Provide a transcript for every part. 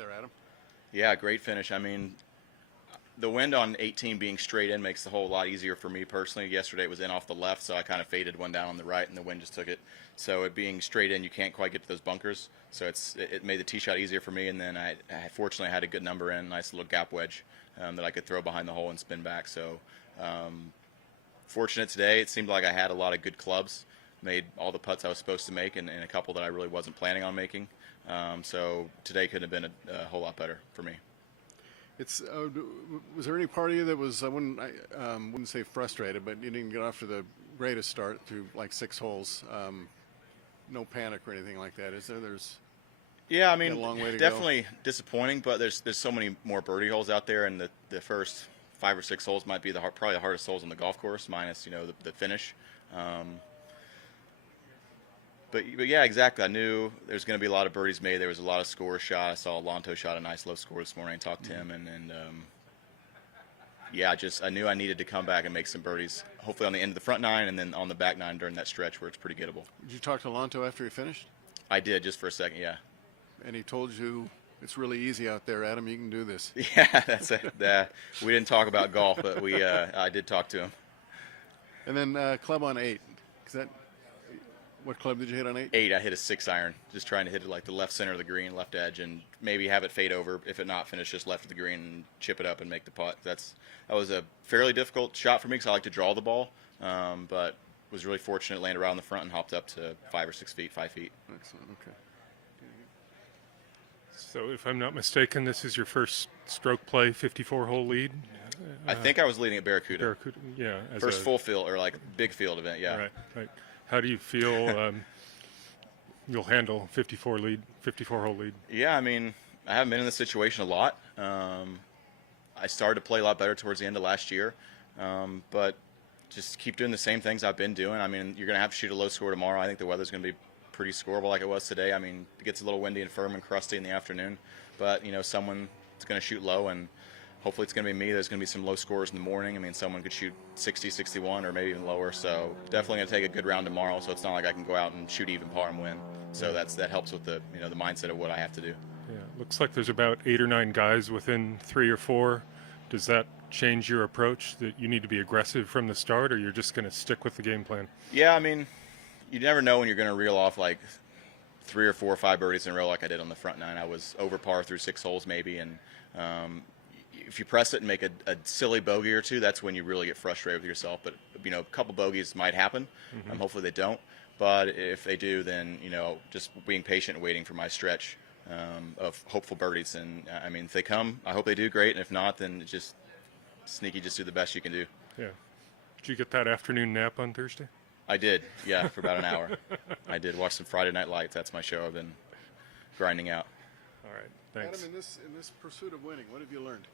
there, Adam. Yeah, great finish. I mean, the wind on 18 being straight in makes the hole a lot easier for me personally. Yesterday it was in off the left, so I kind of faded one down on the right, and the wind just took it. So it being straight in, you can't quite get to those bunkers. So it made the tee shot easier for me, and then I fortunately had a good number in, nice little gap wedge that I could throw behind the hole and spin back. So fortunate today. It seemed like I had a lot of good clubs, made all the putts I was supposed to make, and a couple that I really wasn't planning on making. So today could have been a whole lot better for me. It's was there any part of you that was I wouldn't say frustrated, but you didn't get off to the greatest start through like 6 holes. No panic or anything like that, is there? Yeah, I mean, a long way to definitely disappointing, but there's so many more birdie holes out there, and the first 5 or 6 holes might be probably the hardest holes on the golf course, minus the finish. But yeah, exactly. I knew there was going to be a lot of birdies made. There was a lot of scores shot. I saw Lonto shot a nice low score this morning. I talked to him, and yeah, I knew I needed to come back and make some birdies. Hopefully on the end of the front 9, and then on the back 9 during that stretch where it's pretty gettable. Did you talk to Lonto after he finished? I did, just for a second, yeah. And he told you it's really easy out there, Adam. You can do this. Yeah, that's it. We didn't talk about golf, but I did talk to him. And then club on 8. What club did you hit on 8? 8, I hit a 6-iron, just trying to hit it like the left center of the green, left edge, and maybe have it fade over. If it not, finish just left of the green and chip it up and make the putt. That was a fairly difficult shot for me because I like to draw the ball, but was really fortunate, landed right on the front and hopped up to 5 or 6 feet, 5 feet. Excellent, okay. So if I'm not mistaken, this is your first stroke play 54-hole lead? I think I was leading at Barracuda. Barracuda, yeah. First full field, or like big field event, yeah. Right. How do you feel you'll handle 54-hole lead? Yeah, I mean, I haven't been in this situation a lot. I started to play a lot better towards the end of last year, but just keep doing the same things I've been doing. I mean, you're going to have to shoot a low score tomorrow. I think the weather's going to be pretty scoreable like it was today. I mean, it gets a little windy and firm and crusty in the afternoon, but, someone's going to shoot low, and hopefully it's going to be me. There's going to be some low scores in the morning. I mean, someone could shoot 60, 61, or maybe even lower. So definitely going to take a good round tomorrow. So it's not like I can go out and shoot even par and win. So that helps with the the mindset of what I have to do. Yeah, looks like there's about 8 or 9 guys within 3 or 4. Does that change your approach, that you need to be aggressive from the start, or you're just going to stick with the game plan? Yeah, I mean, you never know when you're going to reel off like 3 or 4 or 5 birdies in a row like I did on the front 9. I was over par through 6 holes maybe, and if you press it and make a silly bogey or 2, that's when you really get frustrated with yourself. But a couple bogeys might happen. Hopefully they don't. But if they do, then just being patient and waiting for my stretch of hopeful birdies. And I mean, if they come, I hope they do great. And if not, then just sneaky, just do the best you can do. Yeah. Did you get that afternoon nap on Thursday? I did. Yeah, for about an hour. I did watch some Friday Night Lights. That's my show. I've been grinding out. All right. Thanks. Adam, in this pursuit of winning, what have you learned?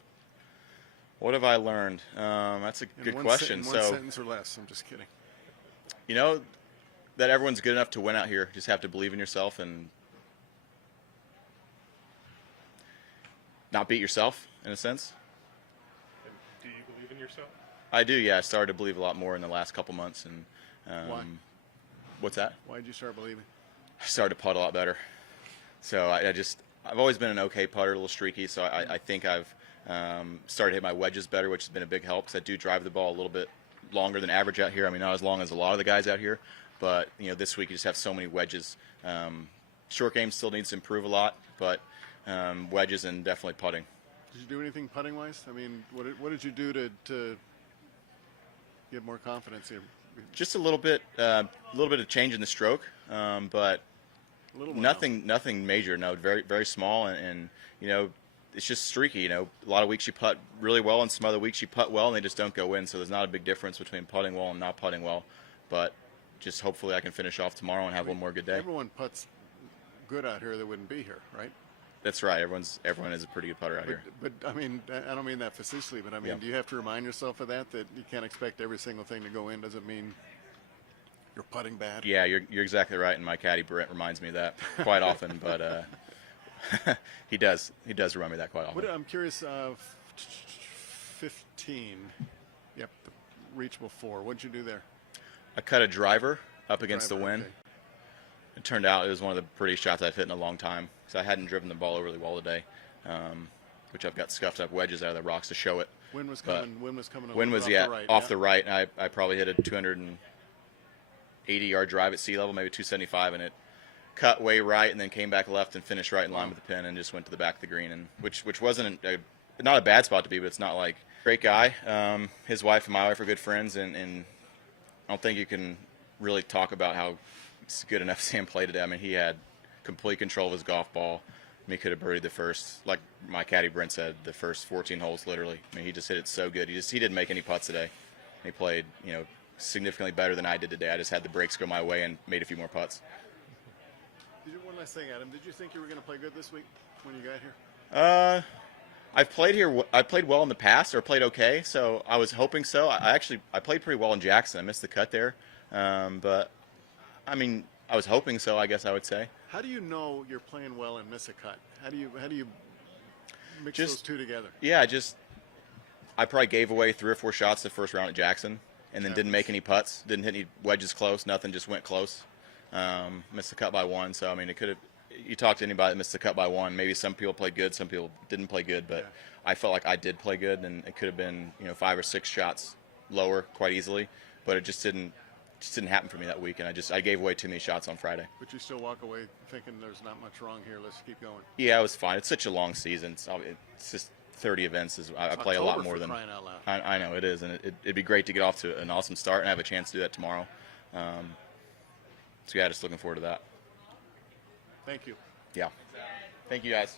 What have I learned? That's a good question. In one sentence or less. I'm just kidding. That everyone's good enough to win out here. You just have to believe in yourself and not beat yourself, in a sense. And do you believe in yourself? I do, yeah. I started to believe a lot more in the last couple months. And why? What's that? Why did you start believing? I started to putt a lot better. So I've always been an okay putter, a little streaky. So I think I've started to hit my wedges better, which has been a big help because I do drive the ball a little bit longer than average out here. I mean, not as long as a lot of the guys out here, but this week you just have so many wedges. Short game still needs to improve a lot, but wedges and definitely putting. Did you do anything putting wise? I mean, what did you do to get more confidence here? Just a little bit of change in the stroke, but nothing major. No, very very small, and it's just streaky. A lot of weeks you putt really well, and some other weeks you putt well, and they just don't go in. So there's not a big difference between putting well and not putting well. But just hopefully I can finish off tomorrow and have one more good day. Everyone putts good out here that wouldn't be here, right? That's right. Everyone is a pretty good putter out here. But I mean, I don't mean that facetiously, but I mean, do you have to remind yourself of that you can't expect every single thing to go in? Doesn't mean you're putting bad. Yeah, you're exactly right, and my caddy Brett reminds me of that quite often. But he does remind me of that quite often. I'm curious. 15. Yep, the reachable 4. What'd you do there? I cut a driver up against the wind. Okay. It turned out it was one of the prettiest shots I've hit in a long time because I hadn't driven the ball really well today. which I've got scuffed up wedges out of the rocks to show it. Wind was But coming. Wind was coming. Wind was off yeah the right, off the right, and I probably hit a 280-yard drive at sea level, maybe 275, and it cut way right and then came back left and finished right in line with the pin and just went to the back of the green, and which wasn't not a bad spot to be, but it's not like great guy. His wife and my wife are good friends, and I don't think you can really talk about how good enough Sam played today. I mean, he had complete control of his golf ball. I mean, he could have birdied the first, like my caddy Brent said, the first 14 holes literally. I mean, he just hit it so good. He didn't make any putts today. He played, significantly better than I did today. I just had the breaks go my way and made a few more putts. One last thing, Adam. Did you think you were going to play good this week when you got here? I've played here. I played well in the past, or played okay. So I was hoping so. I played pretty well in Jackson. I missed the cut there, but I mean, I was hoping so, I guess I would say. How do you know you're playing well and miss a cut? How do you mix those two together? Yeah, I probably gave away 3 or 4 shots the first round at Jackson, and then didn't make any putts, didn't hit any wedges close, nothing, just went close. Missed the cut by 1, so I mean, it could have. You talk to anybody that missed the cut by 1. Maybe some people played good, some people didn't play good, but I felt like I did play good, and it could have been 5 or 6 shots lower quite easily, but it just didn't happen for me that week, and I gave away too many shots on Friday. But you still walk away thinking there's not much wrong here. Let's keep going. Yeah, it was fine. It's such a long season. It's just 30 events. I play a lot more than. Crying out loud. I know it is, and it'd be great to get off to an awesome start and have a chance to do that tomorrow. So yeah, just looking forward to that. Thank you. Yeah. Thank you guys.